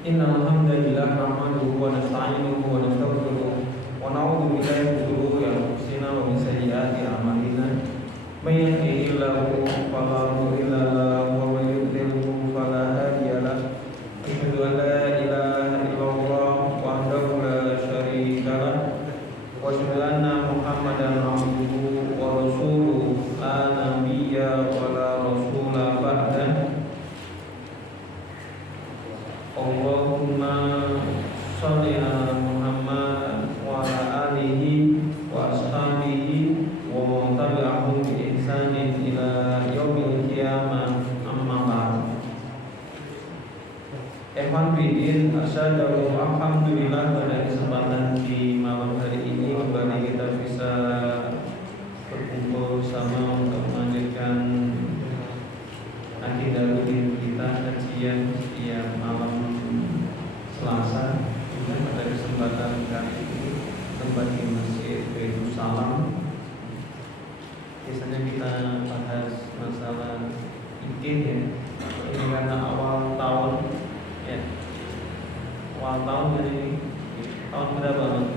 Innal hamdalillah nahmaduhu wa nasta'inuhu wa nastaghfiruh wa na'udzu billahi min shururi anfusina wa min sayyiati a'malina. May yahdihillahu fala mudilla lahu wa may yudlilhu fala hadiya lahu. Asyhadu an la ilaha illallah wahdahu la syarika lahu wa asyhadu anna Muhammadan abduhu wa rasuluhu la nabiyya wa la rasula ba'dahu. Allahumma sholli ala Muhammad wa ala alihi wa ashabihi wa man tabi'ahum bi ihsanin ila yaumil qiyamah, amma ba'd. Ikhwan fillah, asyhadu alhamdulillah pada kesempatan di malam hari ini kembali kita bisa berkumpul sama untuk melanjutkan Aqidatul kita kajian setiap malam Selasa. Pada kesempatan kali ini tempat di Masjid Baitul Salam. Biasanya kita bahas masalah fikih ya. Ini karena awal tahun ya. Awal tahun ini tahun berapa?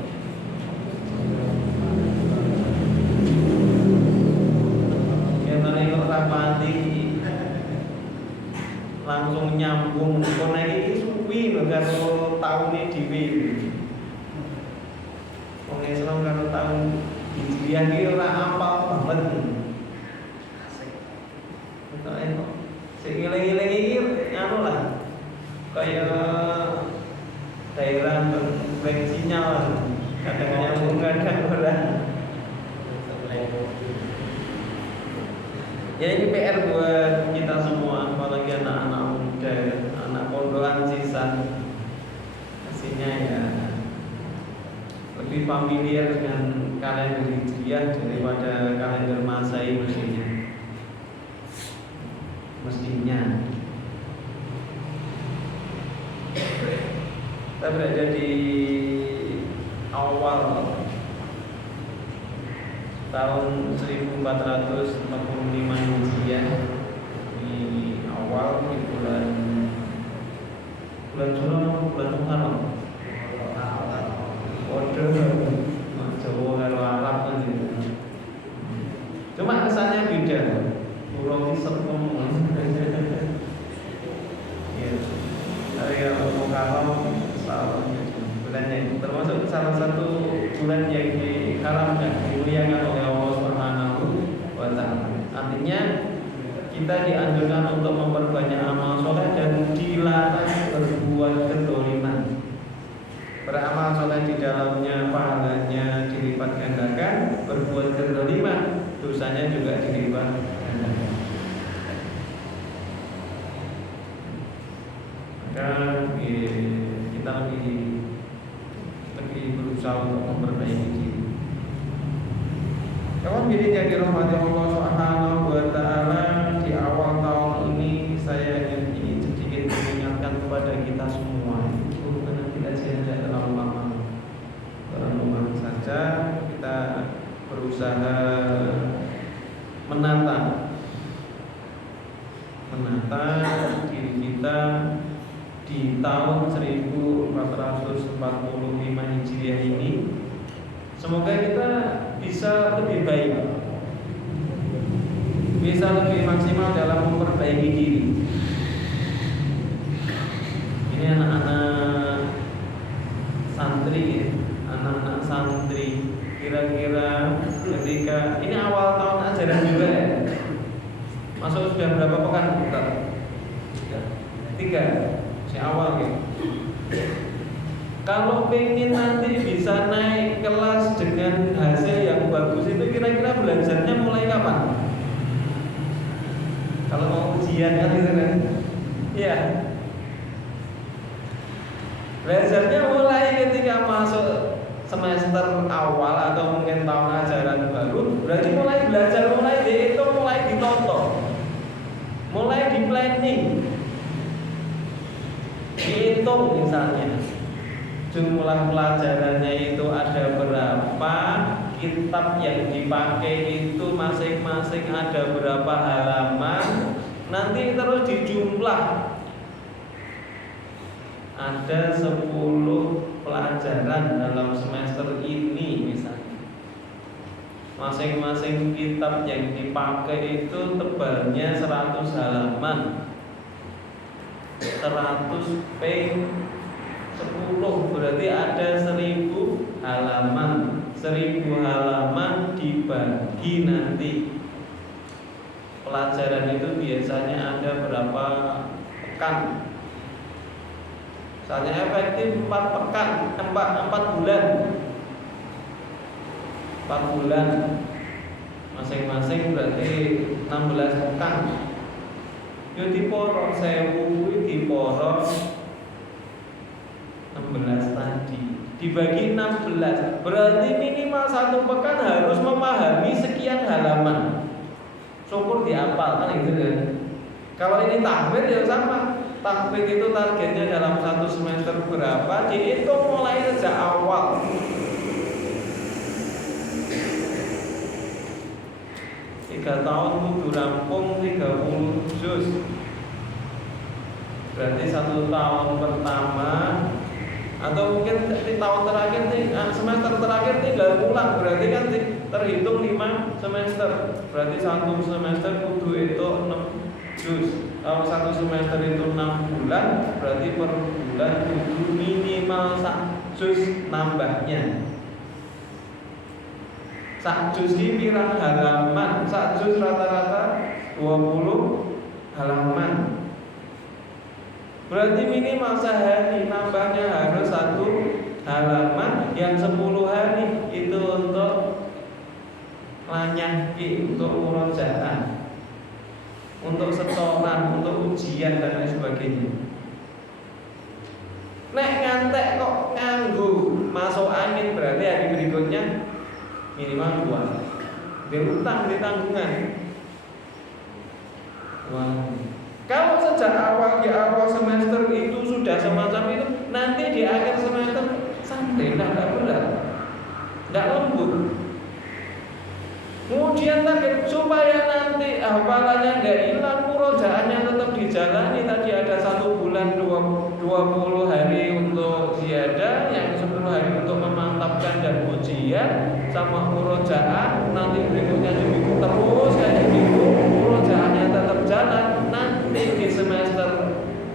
Ya tadi kok rapati langsung nyambung konek iki suwi lho karo taune dhewe. Wong Islam karo tahun Hijriah iki ora apal banget. Entuk kok. Sing eling-eling iki anu lah. Kaya daerah bank sinyal kadang nyambung kadang ora. Ya ini PR buat kita semua, apalagi anak-anak muda, anak pondokan sisa. Pastinya ya lebih familiar dengan kalender Hijriah daripada kalender Masehi mestinya. Kita berada di awal tahun 1445 Hijriah, di awal di bulan Muharram. Waduh, Jawa karo Arab kan gitu. Cuma kesannya beda. Pulau Serpong. Ya. Tapi kalau Muharram bulannya termasuk salah satu bulan yang diharamkan, dimuliakan oleh Allah Subhanahu wa Ta'ala. Artinya kita dianjurkan untuk memperbanyak amal soleh dan dilarang berbuat kedzaliman. Beramal soleh di dalamnya pahalanya dilipat gandakan, berbuat kedzaliman dosanya juga dilipat gandakan. Maka kita lebih berusaha untuk memperbaiki diri. Kawan diri yang dirahmati Allah Subhanahu wa Ta'ala, di awal tahun ini saya ingin sedikit mengingatkan kepada kita semua. Karena kita tidak terlalu lama saja, kita berusaha menata diri kita di tahun 1445 Hijriah ini. Semoga kita bisa lebih baik, bisa lebih maksimal dalam memperbaiki diri. Ini anak-anak santri, anak-anak santri. Kira-kira ketika ini awal tahun ajaran juga ya. Masuk sudah berapa pekan? Tiga. Si awal gitu. Kalau pengen nanti bisa naik kelas dengan hasil yang bagus itu kira-kira belajarnya mulai kapan? Kalau mau ujian kan gitu kan? Iya. Belajarnya mulai ketika masuk semester awal atau mungkin tahun ajaran baru. Berarti mulai belajar, mulai dihitung, mulai ditonton, mulai di planning. Dihitung misalnya jumlah pelajarannya itu ada berapa, kitab yang dipakai itu masing-masing ada berapa halaman, nanti terus dijumlah ada 10 pelajaran dalam semester ini misalnya. Masing-masing kitab yang dipakai itu tebalnya 100 halaman. 100 P10 berarti ada 1000 halaman. 1000 halaman dibagi nanti. Pelajaran itu biasanya ada berapa pekan. Misalnya efektif 4 pekan, 4 bulan. 4 bulan masing-masing berarti 16 pekan. Yo diporo 1000 diporo 16 tadi dibagi 16 berarti minimal 1 pekan harus memahami sekian halaman. Syukur dihafal kan gitu kan. Kalau ini tahfidz ya sama. Tahfidz itu targetnya dalam 1 semester berapa, dihitung mulai sejak awal. Tiga tahun kudu rampung 30 juz. Berarti 1 tahun pertama atau mungkin di tahun terakhir semester terakhir tinggal pulang, berarti kan terhitung 5 semester. Berarti 1 semester kudu itu 6 juz. Kalau 1 semester itu 6 bulan, berarti per bulan kudu minimal 1 juz nambahnya. 1 juz ini pirang halaman? 1 juz rata-rata 20 halaman. Berarti minimal sehari nambahnya harus 1 halaman yang 10 hari itu untuk lanyaki, untuk murojaah, untuk setoran, untuk ujian dan lain sebagainya. Nek ngantek kok nganggu masuk angin berarti hari berikutnya minimal 2. Berutang di tanggungan. Wah. Kalau sejak awal di awal semester itu sudah semacam itu, nanti di akhir semester santai, tidak berat, tidak lembut. Kemudian target supaya nanti hafalannya tidak hilang, murojaahnya tetap dijalani. Tadi ada 1 bulan 20 hari untuk ziyadah, yang 10 hari untuk memantapkan dan ujian, sama murojaah. Nanti berikutnya demikian terus kayak gitu, murojaahnya tetap jalan. Nanti di semester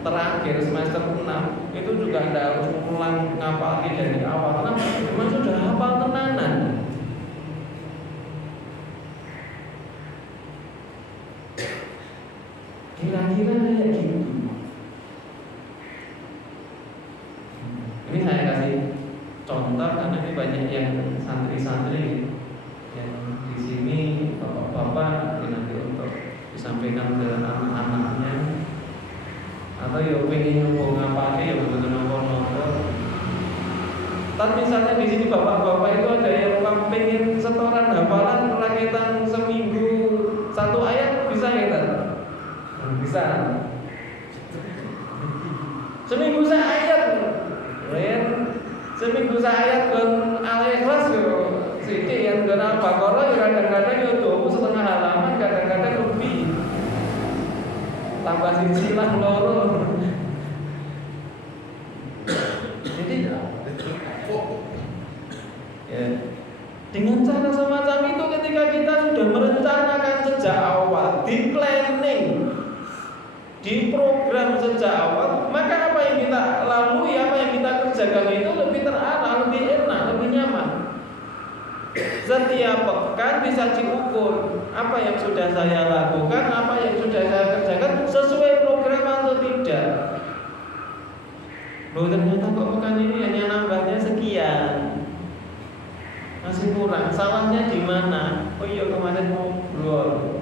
terakhir, semester 6 itu juga tidak harus ulang ngapal dari awal, karena memang sudah hafal tenanan. Kira-kira kayak gitu. Ini saya kasih contoh karena ini banyak yang santri-santri yang di sini, bapak-bapak nanti untuk disampaikan ke anak-anaknya, atau ya pengen ngomong apa ya betul nopo. Tapi misalnya di sini bapak-bapak itu ada yang pengen setoran hafalan rakitan seminggu 1 ayat, bisa ya? Bisa. Seminggu ayat, seminggu ayat dan Al-Ikhlas yo sedikit yang dan Al-Baqarah kadang-kadang yo 2,5 halaman, kadang-kadang lebih. Tambah cicilan loro. Jadi ya, dengan cara semacam itu ketika kita sudah merencanakan sejak awal, di planning, di program sejak awal, maka apa yang kita lalui, apa yang kita kerjakan itu lebih terarah, lebih enak, lebih nyaman. Setiap pekan bisa diukur apa yang sudah saya lakukan, apa yang sudah saya kerjakan sesuai program atau tidak. Loh, ternyata kok pekan ini hanya nambahnya sekian, masih kurang. Salahnya di mana? Oh iya, kemarin ngobrol.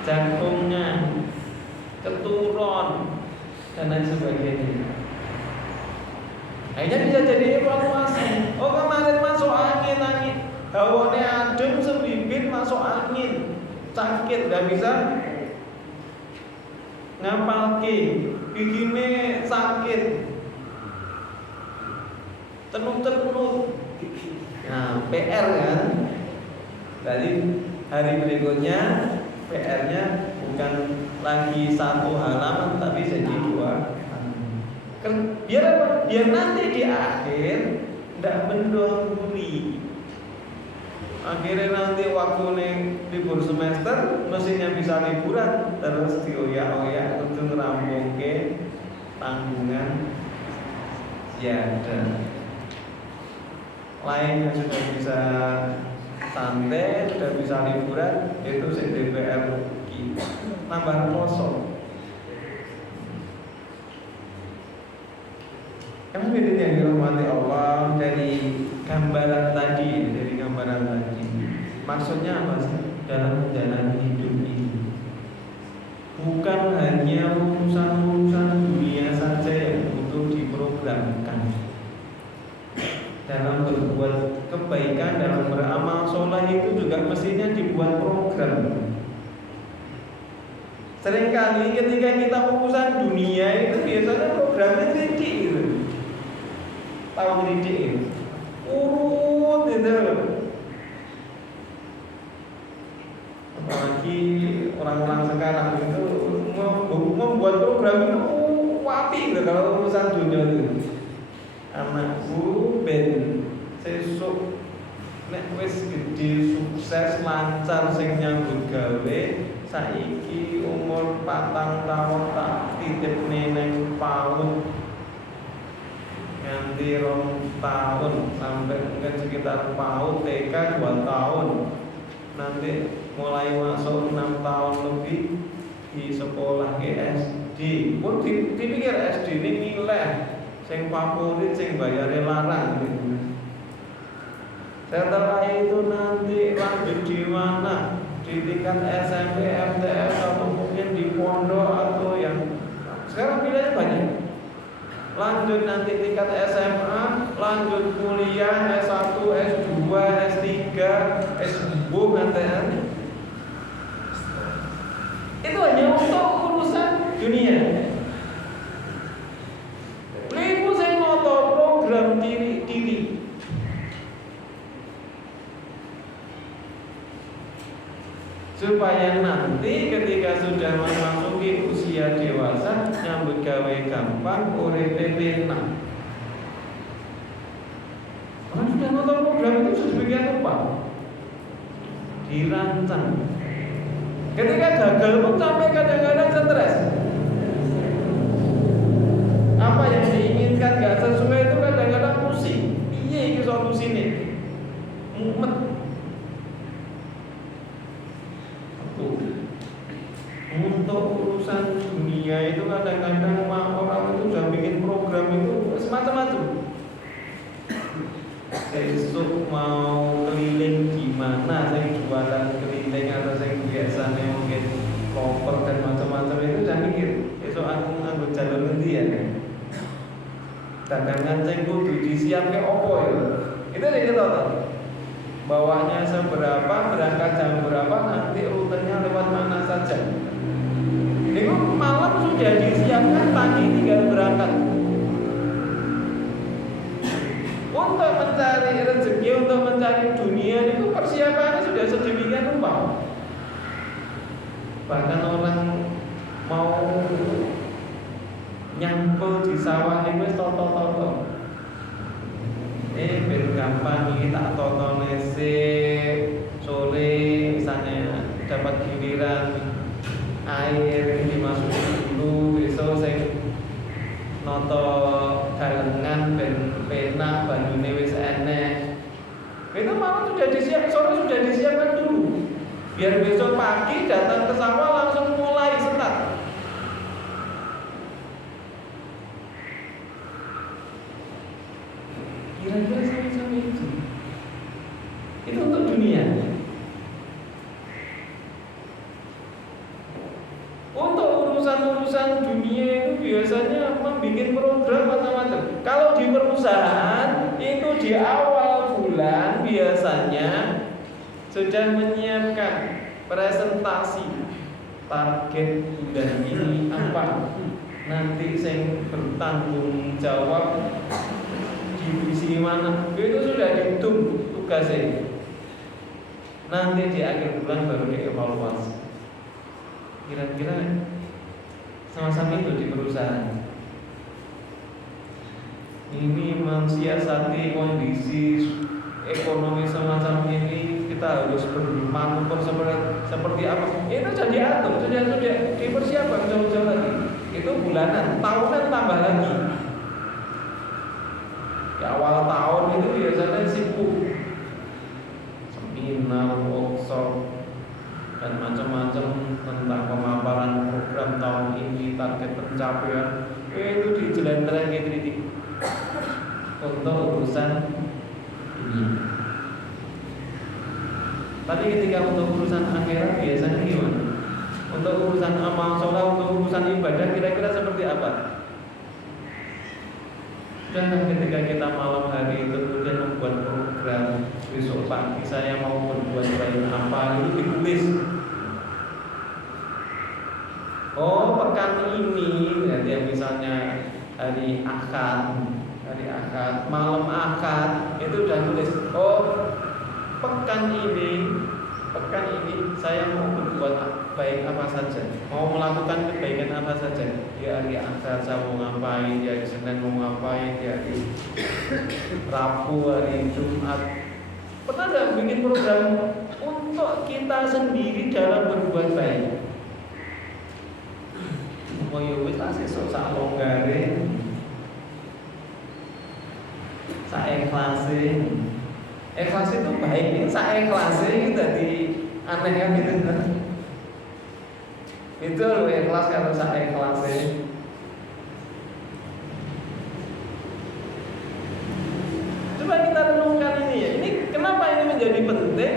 Jangkungnya keturun dan lain sebagainya. Akhirnya bisa jadi evaluasi. Oh, kemarin masuk angin, hawane adem sebibit masuk angin, sakit nggak bisa ngapalke, gigine sakit, tenut. Nah, PR kan. Jadi hari berikutnya PR-nya bukan lagi satu halaman tapi jadi dua. Biar apa? Biar nanti di akhir tidak mendahului. Akhirnya nanti waktu libur semester mestinya bisa liburan terus dioyak-oyak untuk ngerampung ke tanggungan ziyadah. Lain yang sudah bisa santai, sudah bisa liburan, itu DPR kita tambah kosong. Kamu bedanya yang dirahmati Allah dari gambaran tadi. Maksudnya apa sih? Dalam menjalani hidup ini bukan hanya urusan-urusan dunia saja yang butuh diprogramkan. Dalam berbuat kebaikan, dalam beramal soleh itu juga mestinya dibuat program. Seringkali ketika kita urusan dunia itu biasanya programnya tridik gitu. Tahu tridik itu? Urut gitu. Apalagi orang-orang sekarang itu membuat program itu wapi gitu kalau urusan dunia itu. Anakku ben sesuk nek wis gede sukses lancar sing nyambut gawe saiki umur 4 tahun tak titip neneng PAUD nganti 2 tahun sampai mungkin sekitar PAUD TK 2 tahun nanti mulai masuk 6 tahun lebih di sekolah SD. Pun dipikir SD ini nilai sing favorit sing bayare larang gitu. Setelah itu nanti lanjut di mana? Di tingkat SMP, MTS atau mungkin di pondok atau yang sekarang pilihannya banyak. Lanjut nanti tingkat SMA, lanjut kuliah S1, S2, S3, S2 nantian. Itu hanya untuk urusan dunia. Ibu saya noto program diri. Supaya nanti ketika sudah memasuki usia dewasa nyambut gawe gampang, uripe penak. Orang sudah nonton program itu sudah demikian rupa dirancang. Ketika gagal pun sampai kadang-kadang stres. Apa yang diinginkan gak sesuai itu kadang-kadang pusing. Iya ini solusinya mumet. Untuk urusan dunia itu kadang-kadang orang itu sudah bikin program itu semacam-macam. Besok mau keliling gimana, saya jualan keliling atau saya biasanya mungkin koper dan macam-macam itu saya mikir besok aku jalur nanti ya. Dagangan saya kudu disiap ke opo ya. Itu dia tahu. Bawahnya seberapa, berangkat jam berapa, nanti rutenya lewat mana saja. Itu malam sudah disiapkan, pagi tinggal berangkat. Untuk mencari rezeki, untuk mencari dunia itu persiapannya sudah sedemikian rupa. Bahkan orang mau nyangkul di sawah ini wis toto-toto. Ben gampang iki tak totone sore misalnya dapat giliran air dimasukin dulu, besok saya noto galengan ben penak banyune wis enek. Itu malam sudah disiapkan, sore sudah disiapkan dulu. Biar besok pagi datang ke sawah langsung mulai setat. Kira-kira sampai itu untuk dunia. Untuk urusan-urusan dunia itu biasanya membuat program macam-macam. Kalau di perusahaan itu di awal bulan biasanya sudah menyiapkan presentasi target bulan ini apa. Nanti saya bertanggung jawab divisi mana, itu sudah dihitung tugasnya. Nanti di akhir bulan baru dievaluasi. Kira-kira sama-sama itu di perusahaan ini mensiasati kondisi ekonomi semacam ini, kita harus bermanuver seperti apa? Itu sudah diatur, sudah dipersiapkan jauh-jauh lagi. Itu bulanan, tahunan tambah lagi. Di awal tahun itu biasanya sibuk seminar, workshop, dan macam-macam tentang pemaparan program tahun ini, target pencapaian. Itu dijelentreng kritik untuk urusan ini. Tapi ketika untuk urusan akhirat biasanya gimana? Untuk urusan amal soleh, untuk urusan ibadah kira-kira seperti apa? Dan ketika kita malam hari itu kemudian membuat program, besok pagi saya mau berbuat baik apa, itu ditulis. Oh, pekan ini ya, misalnya hari Ahad, malam Ahad itu udah tulis. Oh, pekan ini saya mau berbuat baik apa saja, mau melakukan kebaikan apa saja. Di hari Ahad saya mau ngapain, di hari Senin mau ngapain, di hari Rabu, hari Jumat. Pernah nggak bikin program untuk kita sendiri dalam berbuat baik? Oh ya wis tak sesuk sak longgare, sak ikhlase. Ikhlas itu baik, ini sak ikhlase itu tadi aneh kan gitu kan? Itu loh ikhlas kalau sak ikhlase. Coba kita renungkan ini ya. Ini kenapa ini menjadi penting?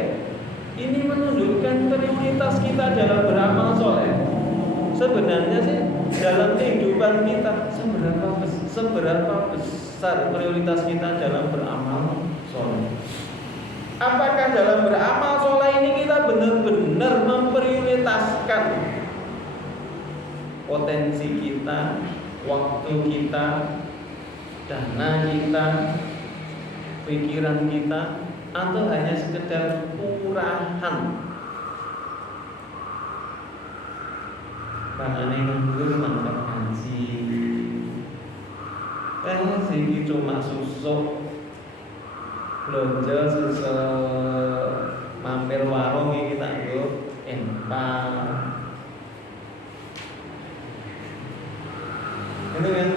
Ini menunjukkan prioritas kita dalam beramal soleh. Sebenarnya sih dalam kehidupan kita seberapa besar prioritas kita dalam beramal soleh. Apakah dalam beramal soleh ini kita benar-benar memprioritaskan potensi kita, waktu kita, dana kita, pikiran kita, atau hanya sekedar urahan? Makanya nganggur mangkat ngaji, sih cuma susuk belanja susuk mampir warung ini kita nggo empang. Itu kan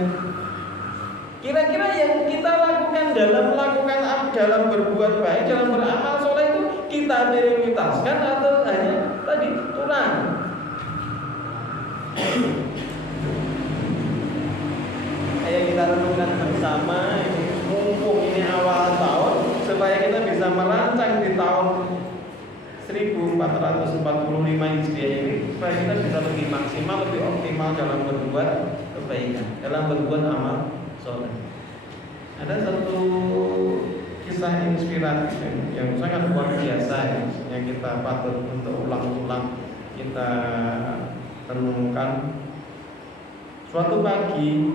kira-kira yang kita lakukan dalam berbuat baik, dalam beramal soleh itu kita prioritaskan atau hanya tadi kurang? Ayo kita renungkan bersama ini, mumpung ini awal tahun, supaya kita bisa merancang di tahun 1445 Hijriah ini, supaya kita bisa lebih maksimal, lebih optimal dalam berbuat kebaikan, dalam berbuat amal soleh. Ada satu kisah inspiratif yang sangat luar biasa yang kita patut untuk ulang-ulang kita renungkan. Suatu pagi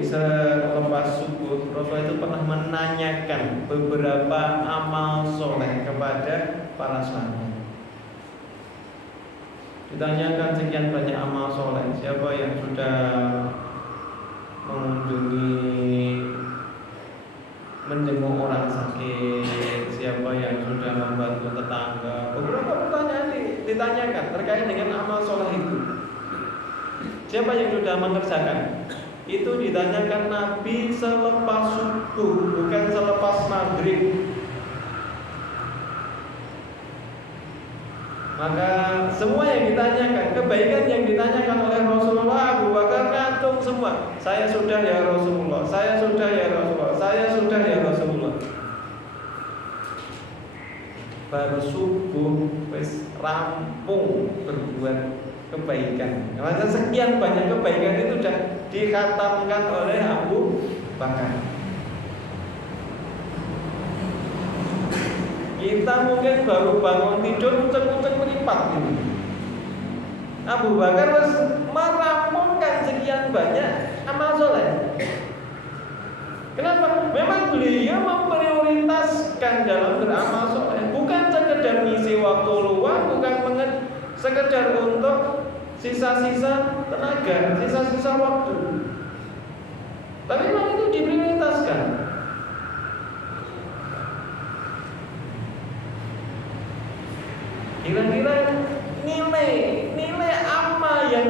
selepas subuh, Rasulullah itu pernah menanyakan beberapa amal soleh kepada para sahabat. Ditanyakan sekian banyak amal soleh, siapa yang sudah menjenguk orang sakit, siapa yang sudah membantu tetangga. Beberapa pertanyaan ditanyakan terkait dengan amal soleh itu. Siapa yang sudah mengerjakan? Itu ditanyakan Nabi selepas subuh, bukan selepas maghrib. Maka semua yang ditanyakan, kebaikan yang ditanyakan oleh Rasulullah, Abu Bakar ngantung semua. Saya sudah ya Rasulullah, saya sudah ya Rasulullah, saya sudah ya Rasulullah. Baru subuh wis rampung berbuat kebaikan. Maka sekian banyak kebaikan itu sudah dikhatamkan oleh Abu Bakar. Kita mungkin baru bangun tidur ucek-ucek meripat ini. Abu Bakar harus merampungkan sekian banyak amal soleh. Kenapa? Memang beliau memprioritaskan dalam beramal soleh, bukan sekedar ngisi waktu luang, bukan sekedar untuk sisa-sisa tenaga, sisa-sisa waktu. Tapi memang itu diprioritaskan. Kira-kira nilai apa yang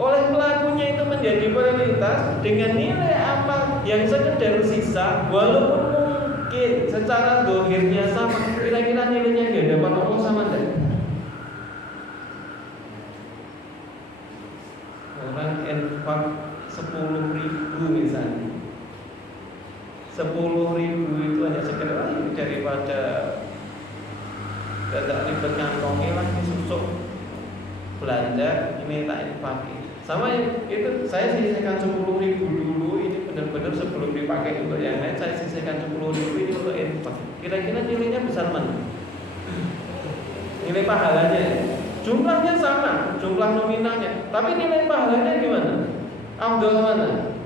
oleh pelakunya itu menjadi prioritas dengan nilai apa yang sekedar sisa, walaupun mungkin secara zahirnya sama, kira-kira nilainya di hadapan Allah sama enggak? Orang infak 10.000 misalnya, 10.000 itu hanya sekedar daripada tidak ribet ngantongnya lagi susuk belanja, ini tak infaki. Sama itu saya sisihkan 10.000 dulu, ini benar-benar sebelum dipakai untuk yang lain saya sisihkan 10.000 ini untuk infak. Kira-kira nilainya besar mana? Nilai pahalanya, jumlahnya sama, jumlah nominalnya, tapi nilai pahalanya gimana? Afdol mana?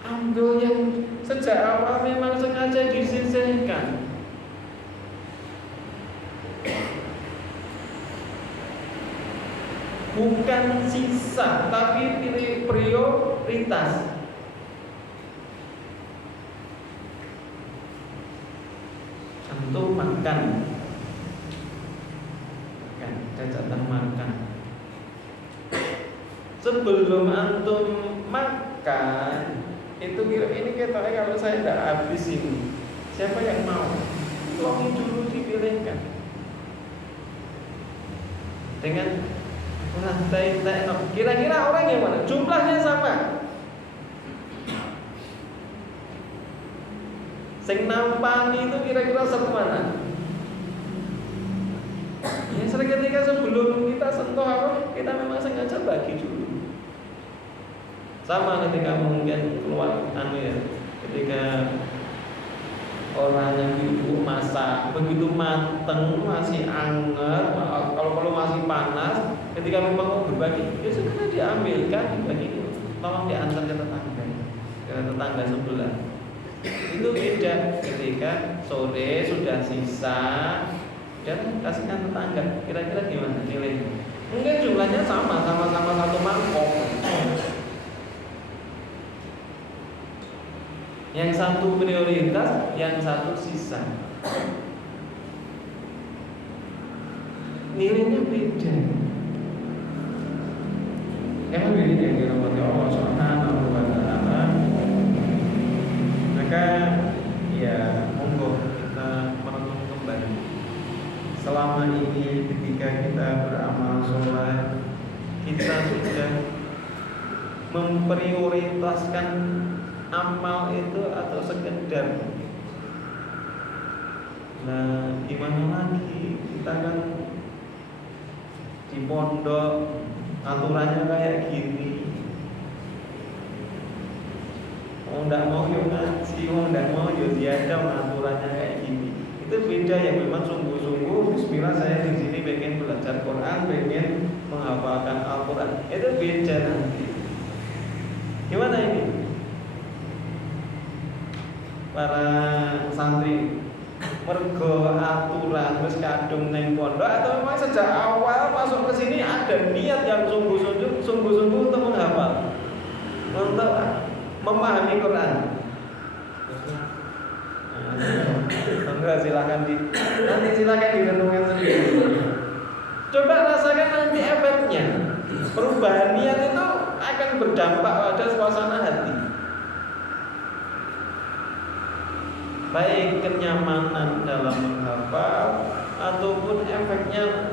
Afdol yang sejak awal memang sengaja disisihkan. Bukan sisa, tapi prioritas. Antum makan, jatah makan. Sebelum antum makan, itu ini katanya kalau saya tidak habis ini, siapa yang mau? Tolong dulu dipilihkan. Dengan rantai kira-kira orang yang mana? Jumlahnya sama. Sing nampani itu kira-kira semana? Ya ketika sebelum kita sentuh apa, kita memang sengaja bagi dulu. Sama ketika mungkin keluar ketika orang yang ibu masak begitu mateng, masih anget, kalau masih panas, ketika memang mau berbagi, ya segera diambilkan, dibagi, tolong diantar ke tetangga sebelah. Itu beda ketika sore sudah sisa dan kasihkan tetangga. Kira-kira gimana nilainya? Mungkin jumlahnya sama-sama satu mangkok. Yang satu prioritas, yang satu sisa. Nilainya beda. Emang ini yang dirahmati Allah Subhanahu wa Ta'ala. Maka ya monggo kita merenung kembali. Selama ini ketika kita beramal sholat, kita sudah memprioritaskan amal itu atau sekedar. Nah, gimana lagi? Kita kan di pondok aturannya kayak gini. Mau ndak mau yo ngaji, mau ndak mau yo ziyadah, aturannya kayak gini. Itu beda ya, memang sungguh-sungguh bismillah saya di sini pengen belajar Quran, pengen menghafalkan Al-Quran. Itu beda nanti. Gimana ini? Para santri mergo aturan terus kadung neng pondok, atau memang sejak awal masuk ke sini ada niat yang sungguh-sungguh untuk menghafal, untuk memahami Quran. Nah, silakan direnungkan sendiri. Coba rasakan nanti efeknya. Perubahan niat itu akan berdampak pada suasana hati. Baik kenyamanan dalam menghafal ataupun efeknya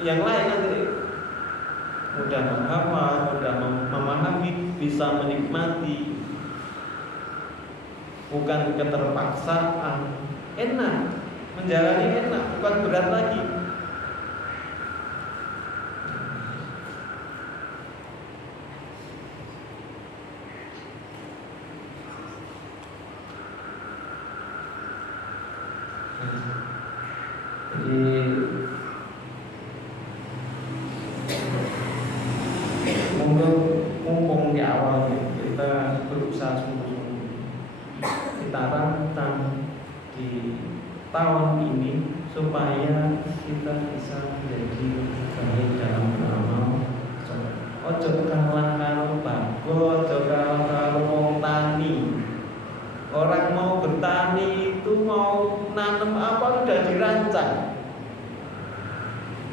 yang lain nanti. Mudah menghafal, mudah memahami, bisa menikmati. Bukan keterpaksaan, enak, menjalani enak, bukan berat lagi. Jadi mumpung di awal kita berusaha sungguh-sungguh, kita rantang di tahun ini supaya kita bisa menjadi baik dalam beramal. Ojo kalah karo bagol, ojo kalah karo wong tani. Orang mau bertani itu mau nanam apa sudah dirancang.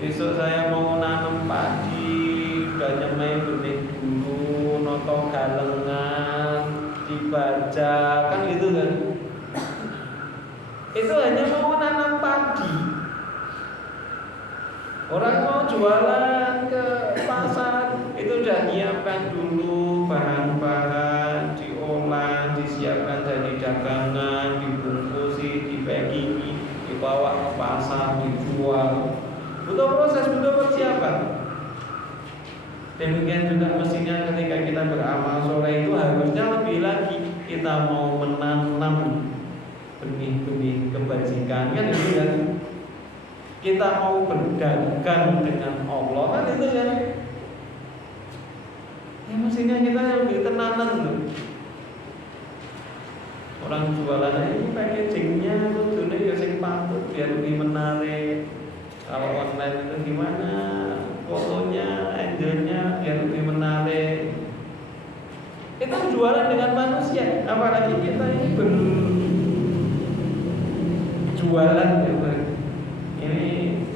Besok saya mau nanam padi, sudah nyemai benih dulu, noto galengan, dibaca, kan gitu kan. Itu hanya mau nanam padi. Orang mau jualan ke pasar, itu sudah nyiapkan dulu bahan-bahan, diolah, disiapkan jadi dagangan, dibungkusi, dipacking, dibawa ke pasar, dijual. Butuh proses, butuh persiapan. Demikian juga mestinya ketika kita beramal soleh itu harusnya lebih lagi. Kita mau menanam benih-benih kebajikan, kan itu kan. Kita mau berdagang dengan Allah, kan itu kan. Ya mestinya kita lebih tenanan loh. Orang jualan ini packagingnya tujuannya ya sing patut biar lebih menarik. Kalau online itu gimana? Fotonya, angelnya biar lebih menarik. Itu jualan dengan manusia. Apalagi kita ini berjualan ya, ini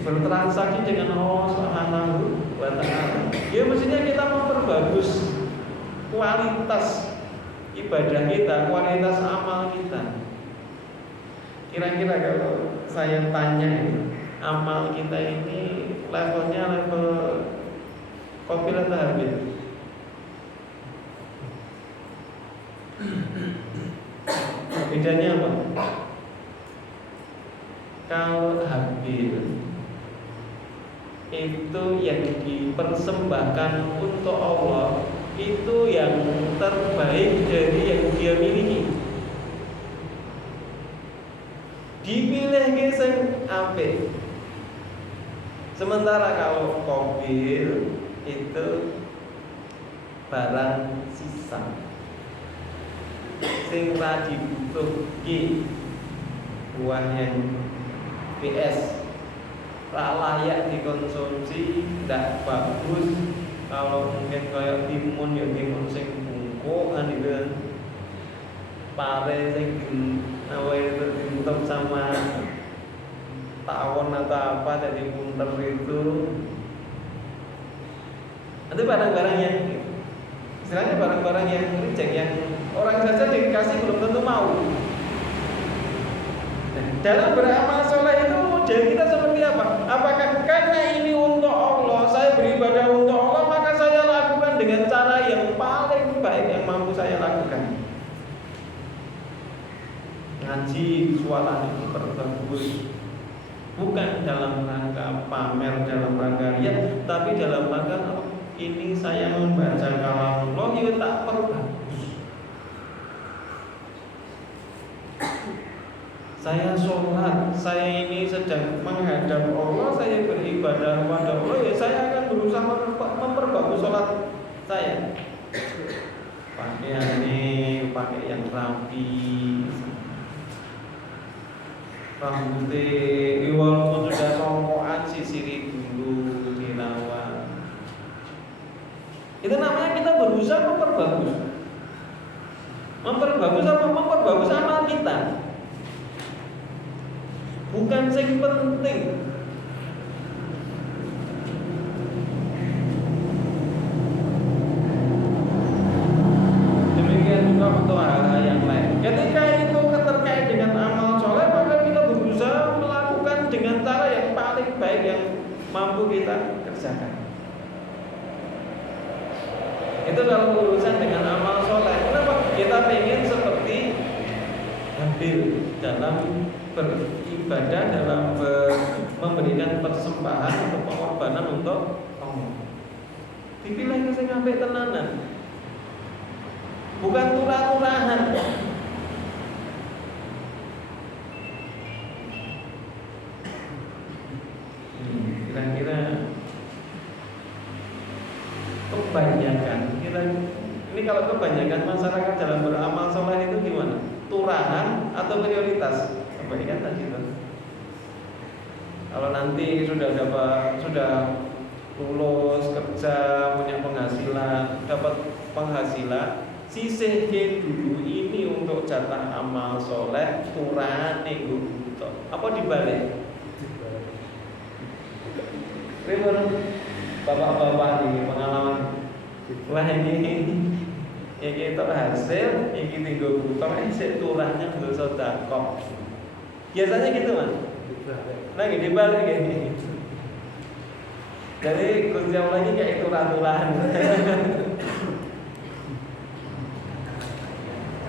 bertransaksi dengan Allah Subhanahu wa Ta'ala. Ya mestinya kita memperbagus kualitas ibadah kita, kualitas amal kita. Kira-kira kalau saya tanya amal kita ini levelnya level kopil atau habil? Bedanya apa? Kalau habil itu yang dipersembahkan untuk Allah, itu yang terbaik dari yang dia miliki. Dipilih ke sing apik. Sementara kalau kobil itu barang sisa, sing ra dibutuhke, buah yang PS, ra layak dikonsumsi, ndak bagus. Kalau mungkin kayak timun ya timun sing bungkukan itu, pare sing itu ditutup sama tawon atau apa jadi punter itu barang-barang yang istilahnya barang-barang yang reject, yang orang saja dikasih belum tentu mau. Nah, dalam beramal soleh itu model kita seperti apa? Apakah karena ini untuk Allah, saya beribadah untuk Allah, maka saya lakukan dengan cara yang paling baik yang mampu saya lakukan. Ngaji, suara itu perbagus, bukan dalam rangka pamer, dalam rangka riya, tapi dalam rangka ini saya membaca kalam Allah, ya tak perbagus. Saya sholat, saya ini sedang menghadap Allah, saya beribadah kepada Allah, ya saya akan berusaha memperbagus sholat saya. Pakai yang rapi, rambutnya walaupun sudah songkoan sisiri dulu tilawah. Itu namanya kita berusaha memperbagus amal kita. Bukan yang penting. Demikian juga untuk hal-hal yang lain. Ketika itu terkait dengan amal soleh, maka kita berusaha melakukan dengan cara yang paling baik yang mampu kita kerjakan. Itu kalau urusan dengan amal soleh. Kenapa? Kita ingin seperti habil dalam beribadah, dalam memberikan persembahan atau pengorbanan untuk Allah. Dipilih sing apik tenanan, bukan turah-turahan. Kira-kira kebanyakan ini kalau kebanyakan masyarakat dalam beramal soleh itu gimana? Turahan atau prioritas? Kebaikan tadi itu. Kalau nanti sudah lulus kerja, punya penghasilan, dapat penghasilan, sisihke dulu ini untuk jatah amal soleh, turane nggo buta. Apa dibalik? Ribon bapak-bapak ini pengalaman. Wah ini itu hasil, ini tinggal buta, sik turahnya nggo sedekah. Biasanya gitu Mas. Lagi dibalik gini. Jadi Gusti Allah ini kayak turah-turahan.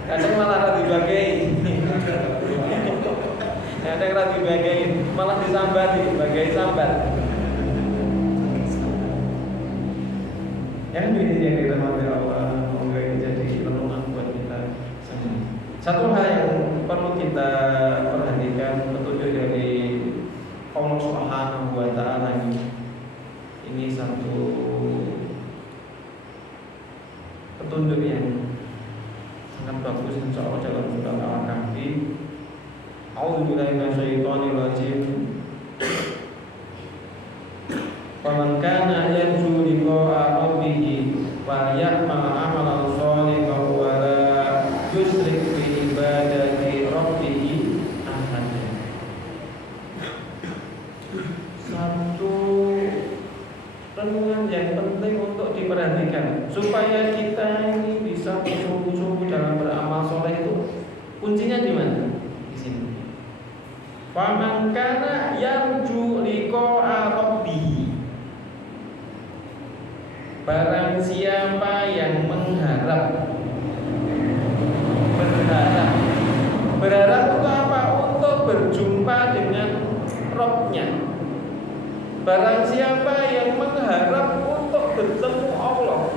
Kadang malah rada dibagai. Kadang rada dibagai, malah disambati, bagai sambat. Yang ini yang dirahmati Allah, semoga ini jadi renungan buat kita semua. Satu hal yang perlu kita perhatikan, petunjuk dari Allah Subhanahu wa Ta'ala ini satu petunjuk yang sangat bagus insya Allah dalam surah Al-Kahfi. A'udzubillahi minasyaitonir rajim. Faman kana yarju liqa'a rabbih wa ya'mal 'amalan shalihan wa la yusyrik bi ibadati rabbih ahada. Satu renungan yang penting untuk diperhatikan supaya kita ini bisa bersungguh-sungguh dalam beramal soleh itu kuncinya di mana? Di sini. Faman kana yarju liqa'a rabbih. Barang siapa yang berharap itu apa? Untuk berjumpa dengan Rabb-nya. Barang siapa yang mengharap untuk bertemu Allah,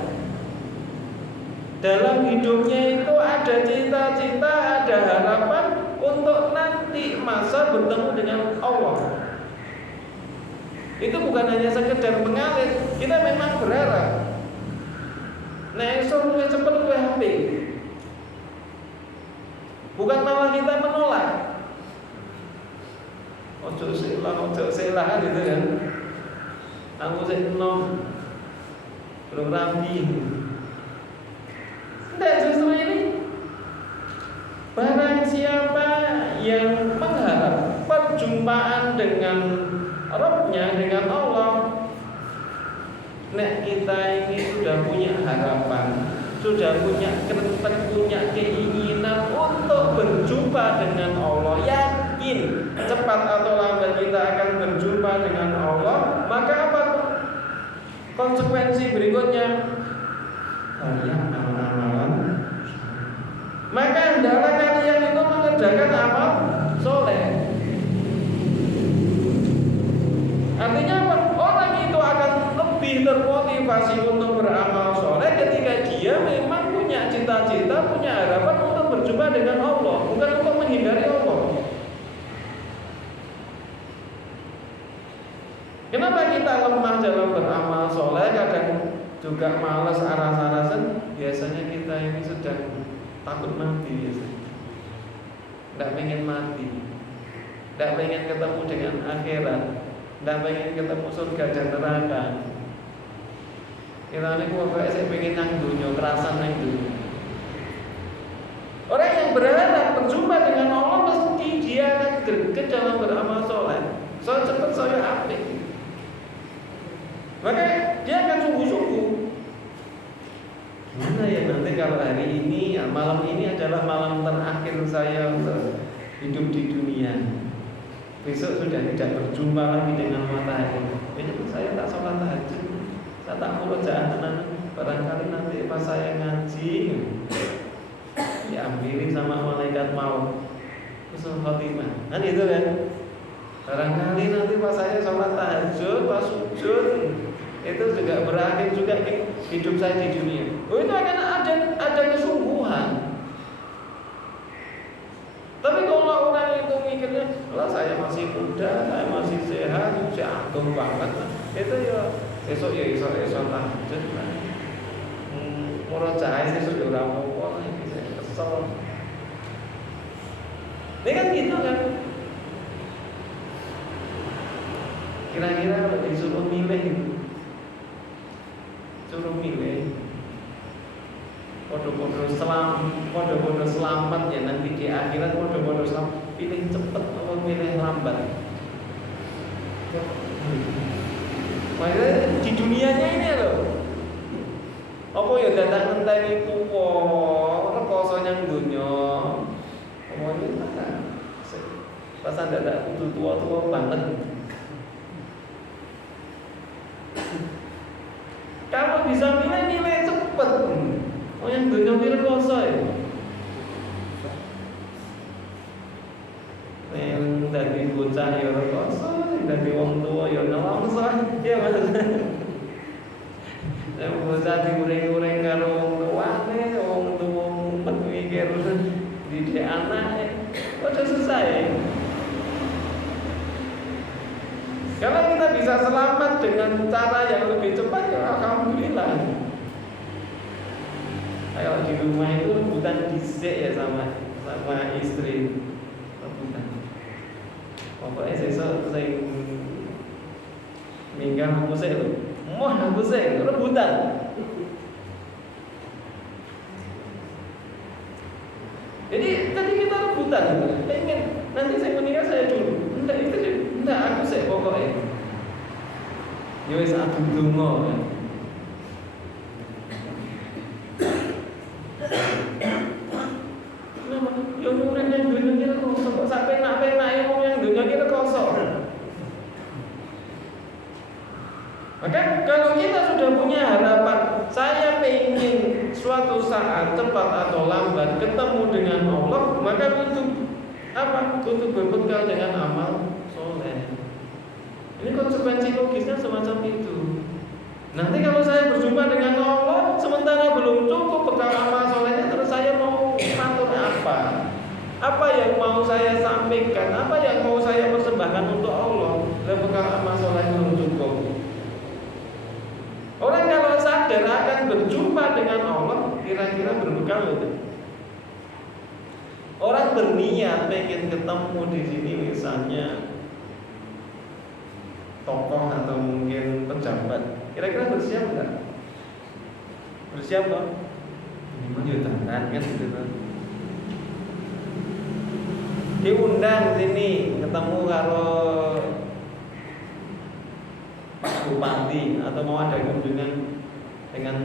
dalam hidupnya itu ada cita-cita, ada harapan untuk nanti masa bertemu dengan Allah. Itu bukan hanya sekedar mengalir, kita memang berharap. Nah, esok luwih cepet luwih apik. Bukan malah kita menolak. Ojo selah gitu kan. Aku sik enom. Belum rapi. Tidak, justru ini barang siapa yang mengharap perjumpaan dengan Rabb-nya, dengan Allah. Nek kita ini sudah punya harapan, sudah punya keinginan untuk berjumpa dengan Allah, yakin cepat atau lambat kita akan berjumpa dengan Allah, maka apa konsekuensi berikutnya? Amalan. Maka hendaklah kalian itu mengerjakan amal soleh. Artinya apa? Orang itu akan lebih termotivasi untuk beramal soleh ketika dia memang punya cita-cita, punya harapan untuk berjumpa dengan Allah, bukan untuk menghindari Allah. Kenapa kita lemah dalam beramal soleh? Kadang juga malas aras-arasan. Biasanya kita ini sudah takut mati biasanya. Tidak pengen mati, tidak pengen ketemu dengan akhirat, tidak pengen ketemu surga dan neraka. Kita ini pokoknya saya pengen nang dunia, kerasan nang dunia. Orang yang berharap berjumpa dengan Allah mesti dia akan greget dalam beramal soleh. Soal cepat saya apik. Maka dia akan sungguh-sungguh. Mana ya nanti kalau hari ini, malam ini adalah malam terakhir saya untuk hidup di dunia. Besok sudah tidak berjumpa lagi dengan matahari. Besok saya tak sholat tahajud, saya tak murojaah anak. Barangkali nanti pas saya ngaji diambilin sama malaikat maut, husnul khotimah. Kan itu kan? Barangkali nanti pas saya sholat tahajud, pas sujud, itu juga berakhir juga hidup saya di dunia. Oh, itu akan ada kesungguhan. Tapi kalau orang itu mikirnya, lah saya masih muda, saya masih sehat, jago banget, itu ya esok tahajud lah. Murojaah esok ora apa-apa, kesel. Ini kan gitu kan. Kira-kira kalau disuruh milih, suruh milih, podo-podo selamat ya nanti di akhirat, podo-podo selamat, pilih cepet atau pilih lambat? Makanya di dunianya ini loh, apa ya datang ngenteni tuwa, rekoso nyang donya. Omongin mana? Pas ada kudu tua-tua banget. Kalau bisa milih cepet. Oh yang dunia milih koso ya. Yang dari bocah ya koso, dari wong tua ya nelongso. Ya mas. Yang bocah diuring-uring karo wong tuane, wong tua ngumpet mikir didik anak. Udah susah ya. Kalau kita bisa selamat dengan cara yang lebih cepat, ya alhamdulillah. Kalau di rumah itu rebutan dhisik ya sama istri, rebutan. Pokoknya sesuk sing minggat aku sik lho. Moh aku sik rebutan. Jadi tadi kita rebutan, pengen nanti saya menikah saya dulu. Enggak aku sik pokoknya. Ya wis aku donga kan. Yang urip nang dunya kira kosong kok sak penak-penake wong yang dunya kira kosong. Maka kalau kita sudah punya harapan, saya ingin suatu saat cepat atau lambat ketemu dengan Allah, maka untuk apa? Untuk berbekal dengan amal soleh. Ini konsekuensi logisnya semacam itu. Nanti kalau saya berjumpa dengan Allah, sementara belum cukup bekal amal solehnya, terus saya mau matur apa? Apa yang mau saya sampaikan? Apa yang mau saya persembahkan untuk Allah? Dan bekal amal soleh belum cukup. Orang kalau sadar akan berjumpa dengan Allah, kira-kira berbekal itu. Orang berniat pengen ketemu di sini misalnya tokoh atau mungkin pejabat, kira-kira bersiap enggak? Bersiap kok? Minimal ya tangan kan gitu kan. Diundang sini ketemu karo Pak Bupati atau mau ada kunjungan dengan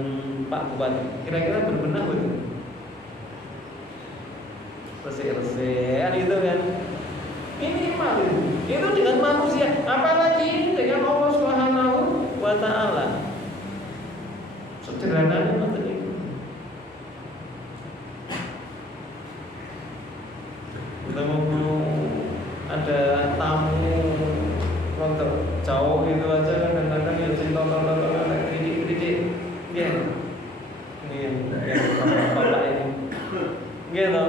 Pak Bupati, kira-kira berbenah betul? Resik-resik gitu kan. Minimal itu dengan manusia, apalagi dengan Allah Subhanahu wa Ta'ala. Sederhananya seperti itu. Kita mau ada tamu rontok jauh itu aja kadang-kadang ya cinta-cinta kritik-kritik. Iya. Ini yang bapak ini. Gitu.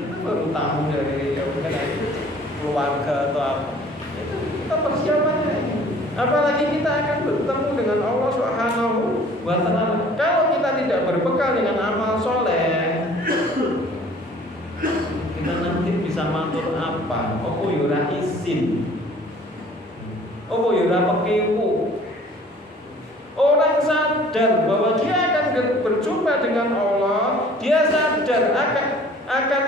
Itu baru tamu dari keluarga atau apa. Itu kita persiapannya. Apalagi kita akan bertemu dengan Allah Subhanahu wa Ta'ala. Kalau kita tidak berbekal dengan amal soleh, kita nanti bisa matur apa? Opo yura isin, opo yura pekewu. Orang sadar bahwa dia akan berjumpa dengan Allah, dia sadar akan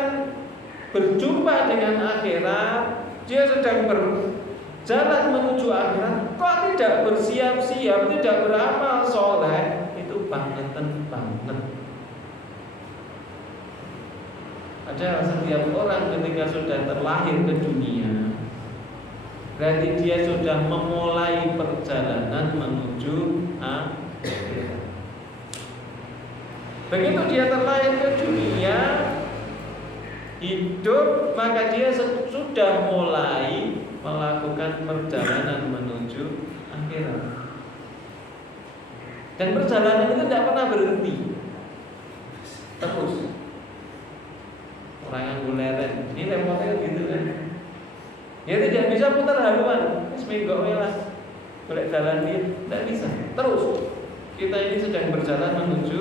berjumpa dengan akhirat, dia sedang berjalan menuju akhirat, kok tidak bersiap-siap, tidak beramal soleh, itu bangetan banget. Ada setiap orang ketika sudah terlahir ke dunia, berarti dia sudah memulai perjalanan menuju akhirat. Begitu dia terlahir ke dunia, hidup, maka dia sudah mulai melakukan perjalanan menuju akhirat. Dan perjalanan itu tidak pernah berhenti, terus. Orang yang guleren, ini lemotnya gitu kan. Dia tidak bisa putar haluan, seminggu melas, boleh jalan dia, tidak bisa. Terus kita ini sedang berjalan menuju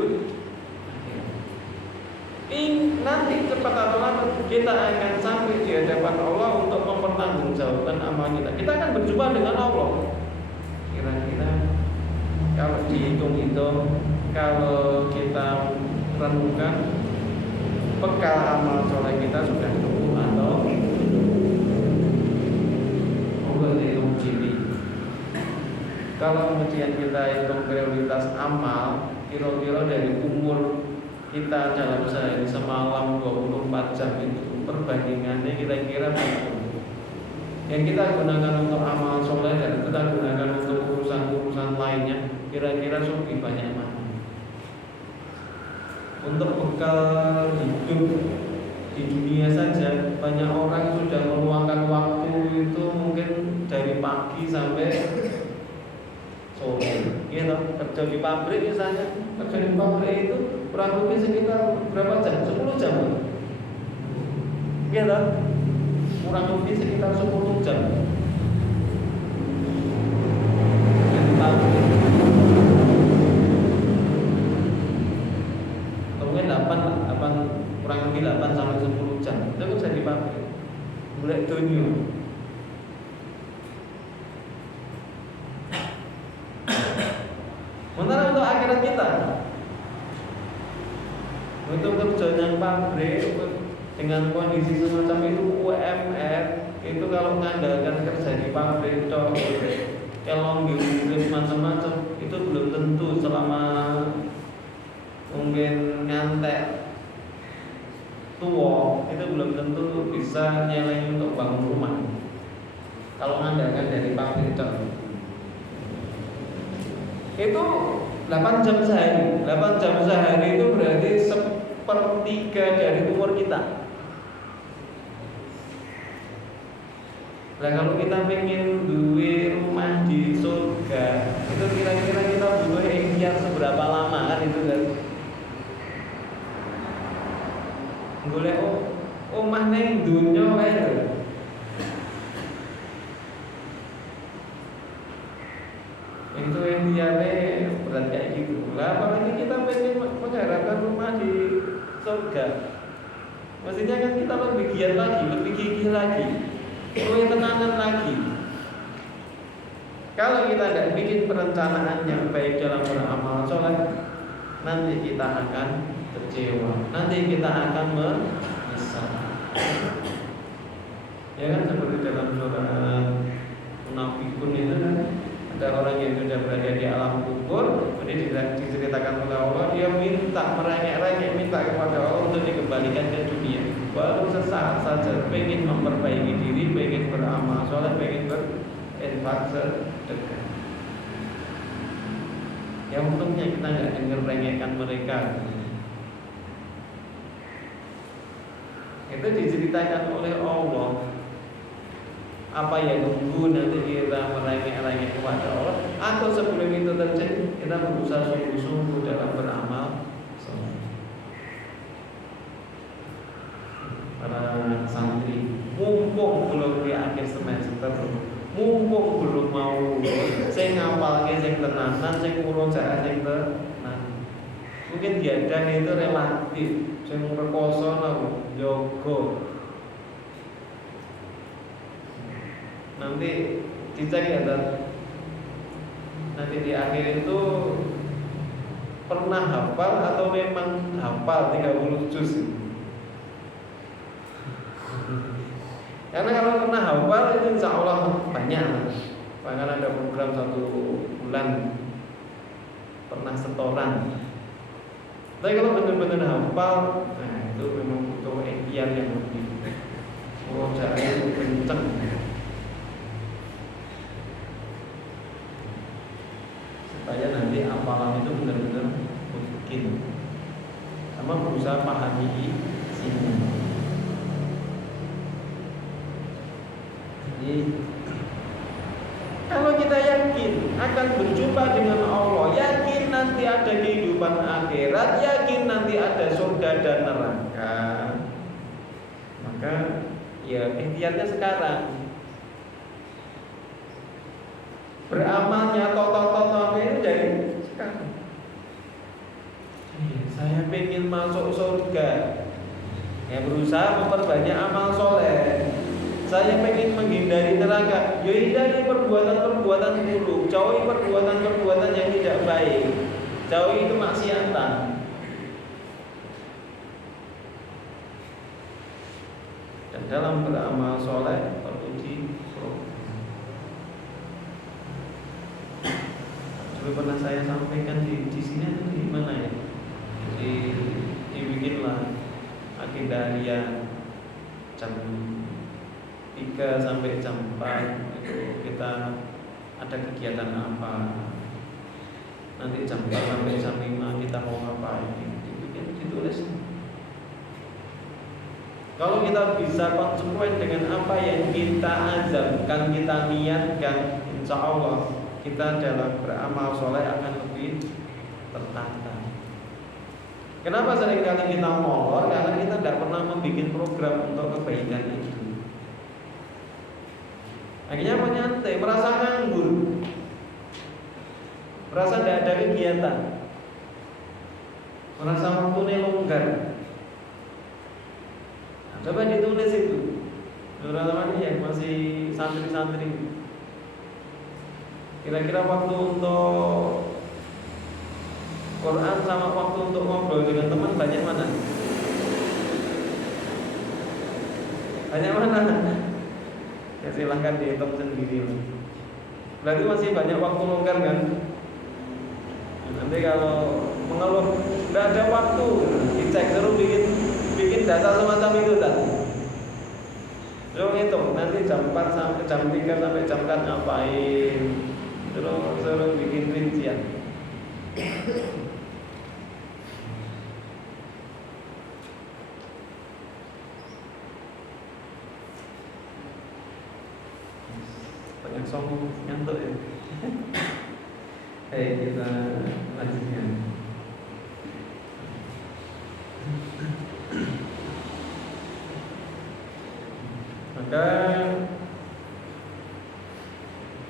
akhirat. Nanti cepat atau lambat kita akan sampai di hadapan Allah untuk mempertanggungjawabkan amal kita. Kita akan berjumpa dengan Allah. Kira-kira kalau dihitung-hitung, kalau kita renungkan, bekal amal soleh kita sudah cukup atau hitung gini. Kalau kemudian kita hitung prioritas amal, kira-kira dari umur kita dalam sehari semalam 24 jam itu perbandingannya kira-kira berapa? Yang kita gunakan untuk amal soleh dan kita gunakan untuk urusan-urusan lainnya, kira-kira lebih banyak mana? Untuk bekal hidup di dunia saja, banyak orang sudah meluangkan waktu itu mungkin dari pagi sampai sore, gitu. Kerja di pabrik misalnya, kerja di pabrik itu kurang lebih sekitar berapa jam? 10 jam, gitu. Kurang lebih sekitar 10 jam. Di pabrik. Mungkin 8 kurang lebih 8 sampai 10 jam. Itu bisa di pabrik. Mulai dunia. Sementara untuk akhirat kita, untuk kerja yang pabrik dengan kondisi semacam itu, UMR itu kalau mengandalkan kerja di pabrik, kalau ngirim macam-macam itu belum tentu selama mungkin nyantek tua itu belum tentu bisa nyeleng untuk bangun rumah. Kalau mengandalkan dari pabrik itu 8 jam sehari. 8 jam sehari itu berarti 1/3 dari umur kita. Nah kalau kita pengen duwe rumah di surga, itu kira-kira kita butuh ikhtiar seberapa lama kan itu kan? Golek omah ning dunya wae lho. Itu ikhtiarnya berat kayak gitu. Lah apalagi kita pengen mengharapkan rumah di surga. Maksudnya kan kita lebih giat lagi, lebih gigih lagi, lebih tenanan lagi. Kalau kita tidak bikin perencanaan yang baik dalam beramal soleh, nanti kita akan kecewa, nanti kita akan menyesal. Ya kan seperti dalam surat Munafikun itu kan ada orang yang sudah berada di alam kubur, kemudian diceritakan oleh Allah, dia minta merengek-rengek minta kepada Allah untuk dikembalikan ke dunia. Walau sesaat saja, pengen memperbaiki diri, pengen beramal soleh, pengen berinfak sedekah. Ya untungnya kita nggak dengar rengekan mereka. Itu diceritakan oleh Allah. Apa yang nunggu nanti kita merengek-rengek kepada Allah, atau sebelum itu terjadi kita berusaha sungguh-sungguh dalam beramal soleh. Para santri, mumpung belum di akhir semester, mumpung belum mau saya ngapalke sing tenanan, sing murojaah sing tenan. Mungkin diadang itu relatif, sing rekoso nang jogo. Nanti dicek ya nanti di akhir itu pernah hafal atau memang hafal 30 juz. Karena kalau pernah hafal itu insya Allah banyak. Bahkan ada program 1 bulan pernah setoran. Tapi kalau benar-benar hafal, nah itu memang butuh ikhtiar yang lebih. Murojaah itu kenceng. Supaya nanti hafalan itu benar-benar mungkin. Sama berusaha pahami sini. Jadi kalau kita yakin akan berjumpa dengan Allah, yakin nanti ada kehidupan akhirat, yakin nanti ada surga dan neraka, maka ya ikhtiarnya sekarang. Beramalnya toto ini dari sekarang. Saya pengen masuk surga, Ya berusaha memperbanyak amal soleh. Saya pengen menghindari neraka, ya hindari perbuatan-perbuatan buruk, jauhi perbuatan-perbuatan yang tidak baik, jauhi kemaksiatan. Dan dalam beramal soleh perlu dulu pernah saya sampaikan di sini itu di mana ya? Dibikinlah agenda harian jam 3 sampai jam 4 itu kita ada kegiatan apa. Nanti jam 4 sampai jam 5 kita mau ngapain, dibikin, ditulis. Kalau kita bisa konsekuen dengan apa yang kita azamkan, kita niatkan, insya Allah kita dalam beramal soleh akan lebih tertata. Kenapa seringkali kita molor? Karena kita tidak pernah membuat program untuk kebaikan itu. Akhirnya menyantai, merasa nganggur, merasa tidak ada kegiatan, merasa waktunya longgar. Nah, coba ditulis itu, teman-teman yang masih santri-santri. Kira-kira waktu untuk Quran sama waktu untuk ngobrol dengan teman banyak mana? Banyak mana? Ya silahkan dihitung sendiri. Berarti masih banyak waktu longgar kan? Nanti kalau mengeluh tidak ada waktu, dicek suruh bikin data semacam itu tadi. Suruh hitung nanti jam 4 sampai jam 3 sampai jam 4 ngapain. Suruh bikin rincian. Banyak sombong nyantuk ya. Kita lanjutkan. Maka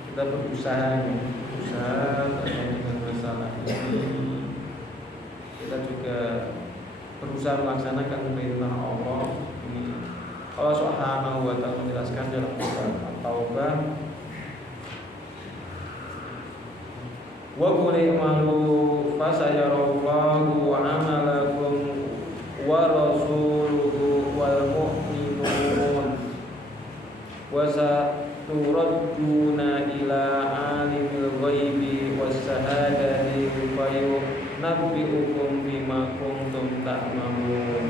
kita berusaha terkait dengan masalah ini. Kita juga berusaha melaksanakan perintah Allah ini. Allah Subhanahu wa ta'ala menjelaskan dalam surat At-Taubah, wa qul i'malu fasayarallahu 'amalakum wa rasuluhu wal mu'minun wa saturadduna ila 'alimil ghaibi was syahadati fayunabbi'ukum bima kuntum ta'malun.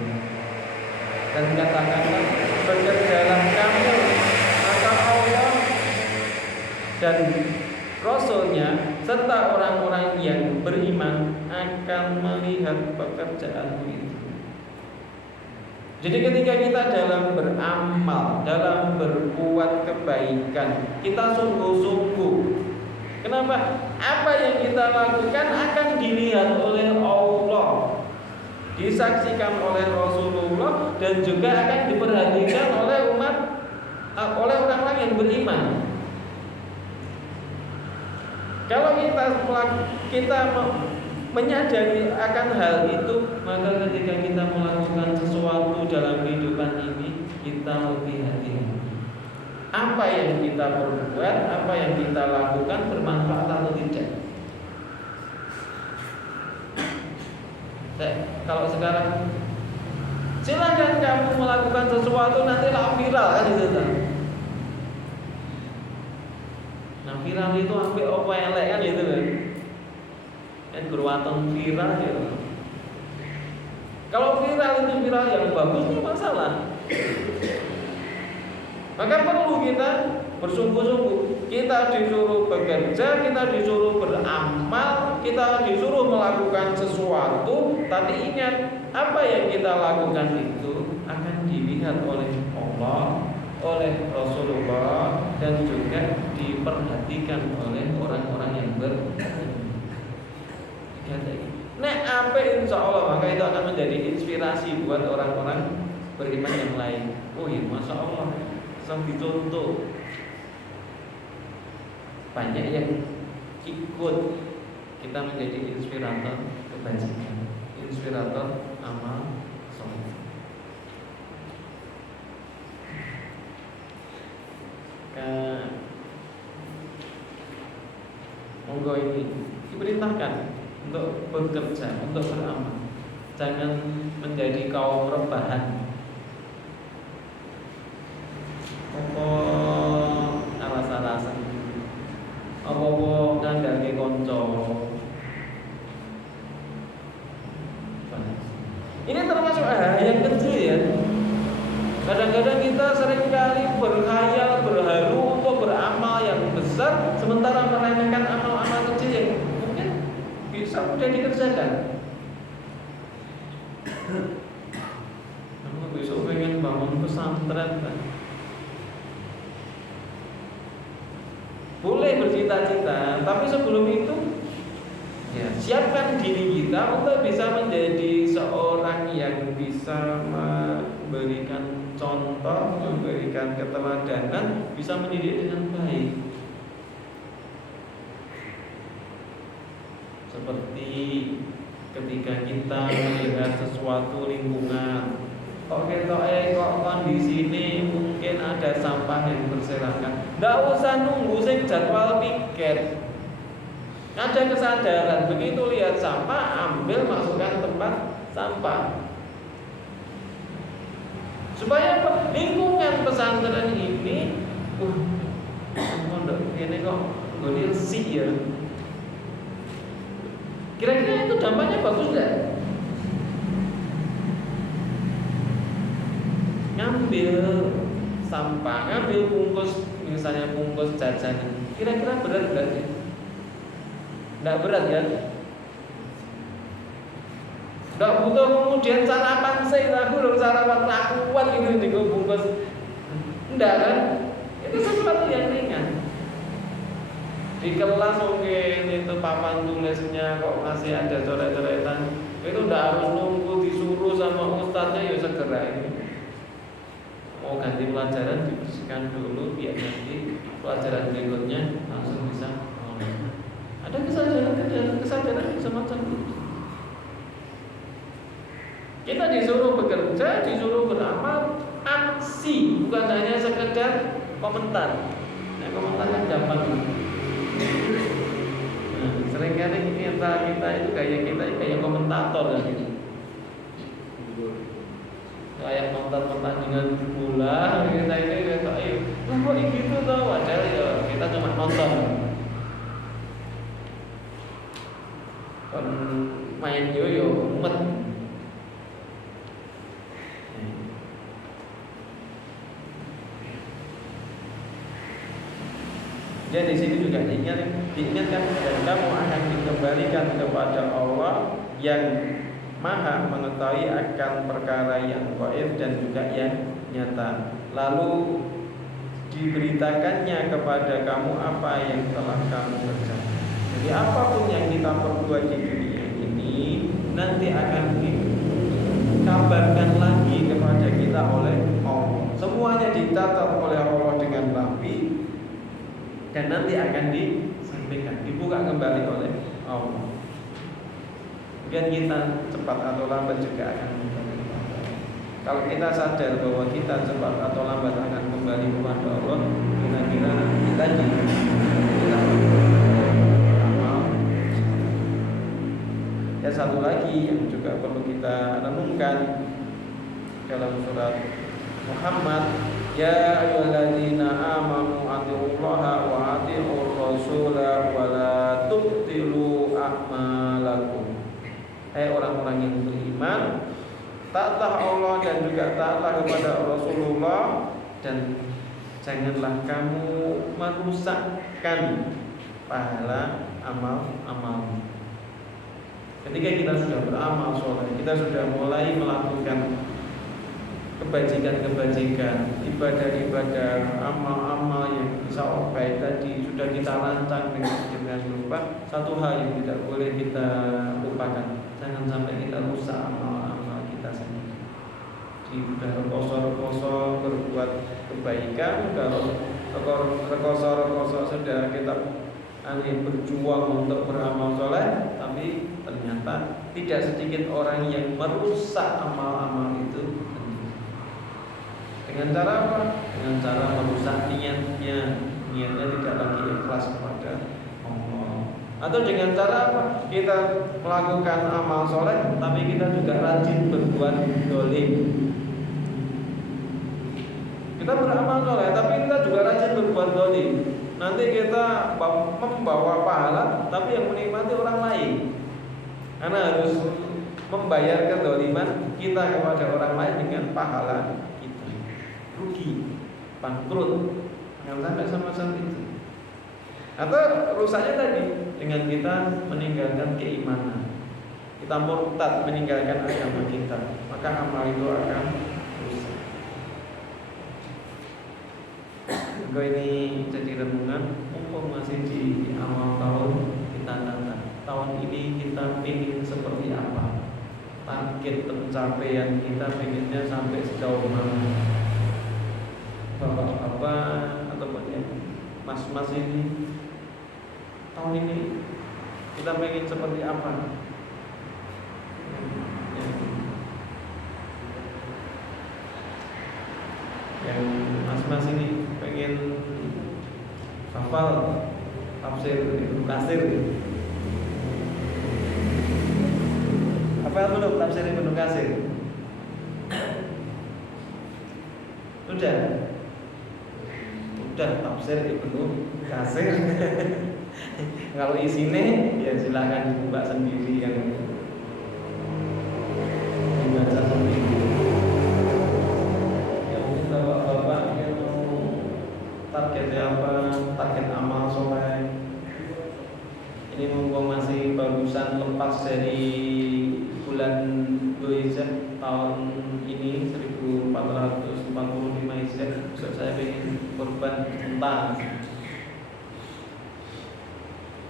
Dan katakanlah, bekerjalah kamu, maka Allah dan Rasulnya serta orang-orang yang beriman akan melihat pekerjaanmu itu. Jadi ketika kita dalam beramal, dalam berbuat kebaikan, kita sungguh-sungguh. Kenapa? Apa yang kita lakukan akan dilihat oleh Allah, disaksikan oleh Rasulullah, dan juga akan diperhatikan oleh oleh orang-orang yang beriman. Kalau kita menyadari akan hal itu, maka ketika kita melakukan sesuatu dalam kehidupan ini, kita lebih hati-hati. Apa yang kita perbuat, apa yang kita lakukan bermanfaat atau tidak. Kalau sekarang silakan kamu melakukan sesuatu, nanti lah viral kan itu kan. Nah viral itu hampir apa elek kan itu kan. Dan berwaton viral ya. Kalau viral itu viral yang bagus itu masalah. Maka perlu kita bersungguh-sungguh. Kita disuruh bekerja, kita disuruh beramal, kita disuruh melakukan sesuatu. Tapi ingat, apa yang kita lakukan itu akan dilihat oleh Allah, oleh Rasulullah, dan juga diperhatikan oleh orang-orang yang beriman. Nah, apa insya Allah maka itu akan menjadi inspirasi buat orang-orang beriman yang lain. Oh iya, masya Allah, sambil dicontoh. Banyak yang ikut, kita menjadi inspirator kebajikan, inspirator amal soleh. monggo ini diperintahkan untuk bekerja, untuk beramal. Jangan menjadi kaum rebahan. Apa alasan-alasan? Apa ngandalke kanca. Ini termasuk hal yang kecil ya. Kadang-kadang kita seringkali berkhayal, berharu untuk beramal yang besar, sementara meremehkan amal-amal kecil yang mungkin bisa mudah dikerjakan. Kamu besok pengen bangun pesantren kan? Boleh bercita-cita, tapi sebelum itu ya, siapkan diri kita untuk bisa menjadi seorang yang bisa memberikan contoh, memberikan keteladanan, bisa mendidik dengan baik. Seperti ketika kita melihat sesuatu lingkungan, kok kondisi ini mungkin ada sampah yang berserakan, nggak usah nunggu sing jadwal piket. Ada kesadaran, begitu lihat sampah, ambil, masukkan tempat sampah. Supaya lingkungan pesantren ini, ini kok gue sih ya. Kira-kira itu dampaknya bagus nggak? Ngambil sampah, ngambil bungkus, misalnya bungkus jajanan, kira-kira berat nggak sih? Nggak berat ya. Nggak butuh kemudian sarapan saya aku sarapan lakuan gitu di bungkus. Enggak kan? Itu sesuatu yang ringan. Di kelas mungkin itu papan tulisnya kok masih ada coret-coretan, itu nggak harus nunggu disuruh sama ustadznya, ya segera ini. Mau ganti pelajaran dibersihkan dulu biar nanti pelajaran berikutnya langsung bisa. Ada kesadaran semacam itu. Kita disuruh bekerja, disuruh beramal, aksi, bukan hanya sekedar komentar. Nah, komentar kan gampang. Nah, seringkali kita itu kayak komentator kan gitu. Kayak nonton pertandingan bola, kita ini kok gitu tuh, padahal ya kita cuma nonton. Kon main yo umet. Jadi di sini juga diingatkan dan kamu akan dikembalikan kepada Allah yang Maha mengetahui akan perkara yang gaib dan juga yang nyata. Lalu diberitakannya kepada kamu apa yang telah kamu kerjakan. Jadi apapun yang kita perbuat di dunia ini nanti akan dikabarkan lagi kepada kita oleh Allah. Semuanya dicatat oleh Allah dengan rapi dan nanti akan disampaikan, dibuka kembali oleh Allah. Kemudian kita cepat atau lambat juga akan kembali kepada Allah. Kalau kita sadar bahwa kita cepat atau lambat akan kembali kepada Allah, kira-kira kita ya, satu lagi yang juga perlu kita renungkan dalam surat Muhammad, ya ayyuhalladzina amanu atiullaha wa atiur rasula wa la tubtilu a'malakum. Hai orang-orang yang beriman, taatlah Allah dan juga taatlah kepada Rasulullah, dan janganlah kamu merusakkan pahala amal-amal. Ketika kita sudah beramal soleh, kita sudah mulai melakukan kebajikan-kebajikan, ibadah-ibadah, amal-amal yang bisa baik tadi sudah kita rancang dengan lupa. Satu hal yang tidak boleh kita lupakan, jangan sampai kita rusak amal-amal kita sendiri. Sudah rekoso-rekoso berbuat kebaikan, kalau rekoso-rekoso sudah kita berjuang untuk beramal soleh, tapi ternyata tidak sedikit orang yang merusak amal-amal itu. Dengan cara apa? Dengan cara merusak niatnya tidak lagi ikhlas kepada Allah. Atau dengan cara apa? Kita melakukan amal soleh, tapi kita juga rajin berbuat dolim. Kita beramal soleh, tapi kita juga rajin berbuat dolim. Nanti kita membawa pahala, tapi yang menikmati orang lain. Karena harus membayar kedoliman kita kepada orang lain dengan pahala kita. Rugi, bangkrut, jangan sampai sama itu. Atau rusaknya tadi dengan kita meninggalkan keimanan, kita murtad meninggalkan agama kita, maka amal itu akan rusak. Maka ini jadi renungan, mumpung masih di awal tahun, kita tata tahun ini kita ingin seperti apa, target pencapaian kita pengennya sampai sejauh mana. Bapak-bapak ataupun ya mas-mas ini, tahun ini kita pengen seperti apa? Yang mas-mas ini pengen hafal tafsir Ibnu Katsir. Hafal belum tafsir Ibnu Katsir? Sudah tafsir Ibnu Katsir. Kalau isinya ya silakan dibuka sendiri, yang dibaca sendiri. Ya mungkin bapak yang mau targetnya apa, target amal soleh. Ini mumpung masih barusan lepas dari bulan Dzulhijjah tahun ini 1445 Hijriah. Besok saya ingin kurban unta.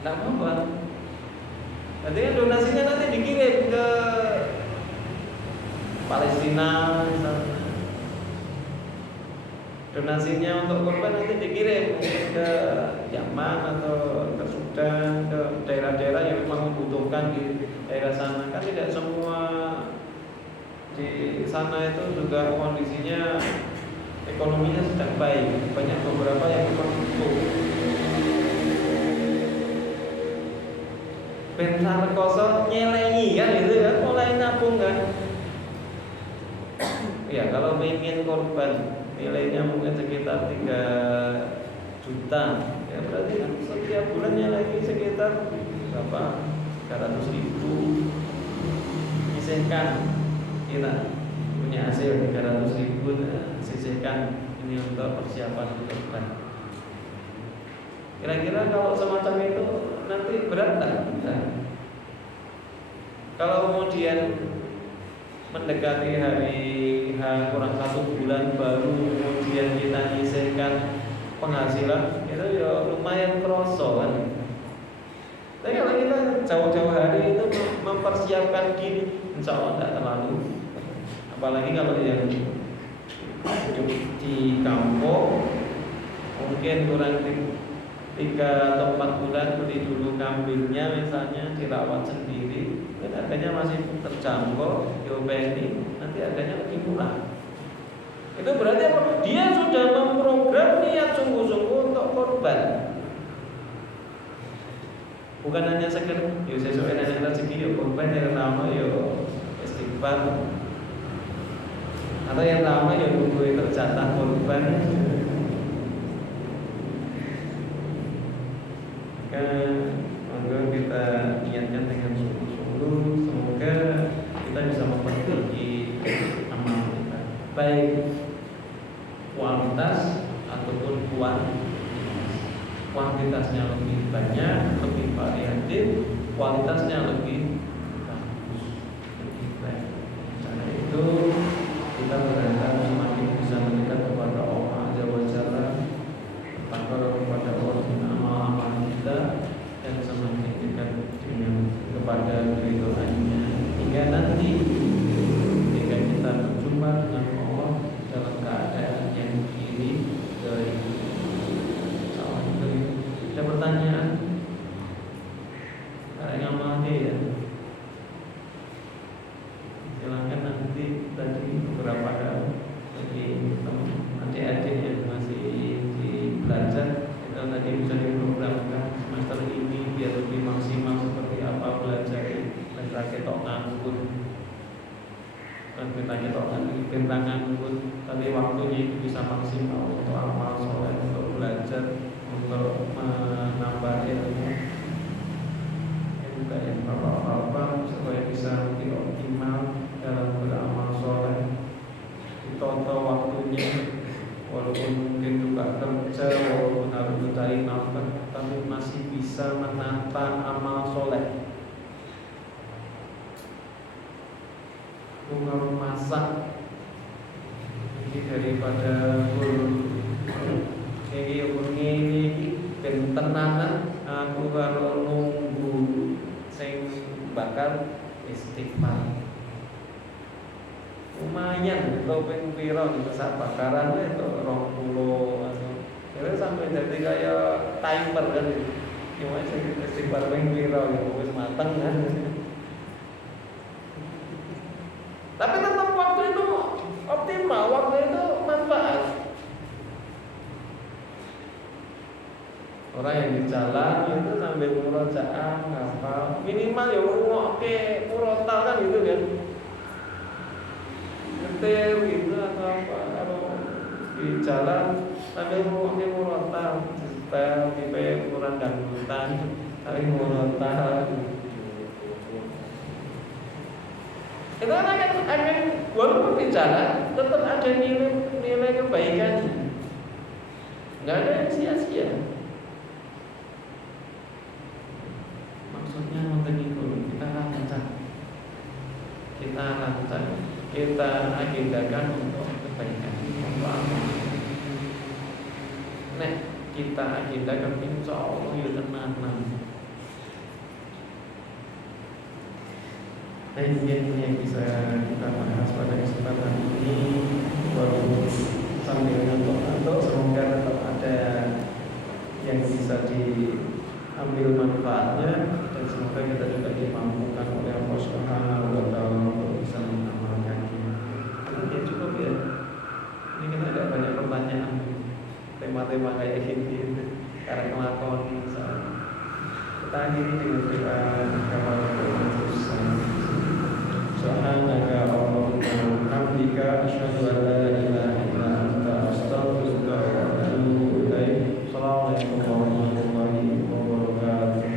Tidak apa-apa. Nanti donasinya nanti dikirim ke Palestina misalnya. Donasinya untuk korban nanti dikirim ke Yaman atau ke Sudan, ke daerah-daerah yang memang membutuhkan di daerah sana. Kan tidak semua di sana itu juga kondisinya ekonominya sedang baik. Banyak beberapa yang membutuhkan. Bentar kosong nyelengi kan gitu ya, mulai nabung kan. Ya kalau ingin korban nilainya mungkin sekitar 3 juta, ya berarti kan setiap bulannya lagi sekitar berapa? 300.000. Sisihkan, kita punya hasil 300.000, sisihkan ini untuk persiapan korban. Kira-kira kalau semacam itu nanti berat tak? Kalau kemudian mendekati hari H kurang 1 bulan baru kemudian kita nyisihkan penghasilan, itu ya lumayan kroso kan. Tapi kalau kita jauh-jauh hari itu mempersiapkan gini, insya Allah tidak terlalu. Apalagi kalau yang hidup di kampung, mungkin kurang 3 atau 4 bulan beli dulu kambingnya misalnya, dirawat sendiri, dan harganya masih terjangkau, diopeni, nanti harganya lebih murah. Itu berarti apa? Dia sudah memprogram niat sungguh-sungguh untuk korban. Bukan hanya sekedar yo sesuai dengan rezeki yo korban, yang lama yo istighfar, atau yang lama yo nunggu terjatah korban. Maka kita niatkan dengan sungguh-sungguh, semoga kita bisa memperbaiki amal kita, baik kualitas ataupun kuantitasnya lebih banyak, lebih variatif, kualitasnya lebih bagus, lebih baik. Karena itu kita berharap semakin bisa mendekat kepada Allah Azza wa Jalla, bertakwa kepada Allah dengan amal-amal kita, dan semakin dekat dengan kepada ridhoannya, hingga nanti ketika kita berjumpa dengan Allah dalam keadaan yang kiri dari. Ada pertanyaan? Ada yang mau ya? bertentangan pun, tapi waktunya itu bisa maksimal untuk amal soleh, untuk belajar, untuk menambah ilmu kayak apa supaya bisa lebih optimal dalam beramal soleh. Ditoto waktunya, walaupun mungkin juga kerja, walaupun harus mencari nafkah, tapi masih bisa menata amal soleh. Kalau masak ini daripada ini tenanan, aku kalau nunggu sing bakal istighfar lumayan itu piro di saat bakaran itu 20 itu sampai jadi kayak timer kan itu. Cuma saya istighfar piro ya wis mateng kan. Tapi tetap waktu itu optimal, waktu itu manfaat. Orang yang di jalan itu sambil murojaah ngapal, minimal ya ngrungokke murotal kan gitu kan. Ngetir gitu atau apa, kalau di jalan sambil ngrungokke murotal, setel tipe kurang dangdutan, tapi murotal. Itu akan walaupun di jalan tetap ada nilai kebaikan. Nggak ada yang sia-sia. Maksudnya nonton itu kita rancang, kita agendakan untuk kebaikan, untuk apa? Nek kita agendakan insya Allah ya tenanan. Nah ini yang bisa kita bahas pada kesempatan ini. Baru sambil ngantuk-ngantuk, semoga tetap ada yang bisa diambil manfaatnya, dan semoga kita juga dimampukan oleh Allah Subhanahu wa Ta'ala untuk bisa mengamalkannya. Ya cukup ya. Ini kita ada banyak pertanyaan, tema-tema kayak gini, karena kelakon misalnya. Kita akhiri dengan doa kafaratul majlis. Subhanaka Allahumma hamdika asyhadu an la ilaha illa anta astaghfiruka wa atubu ilaik. Assalamualaikum warahmatullahi wabarakatuh.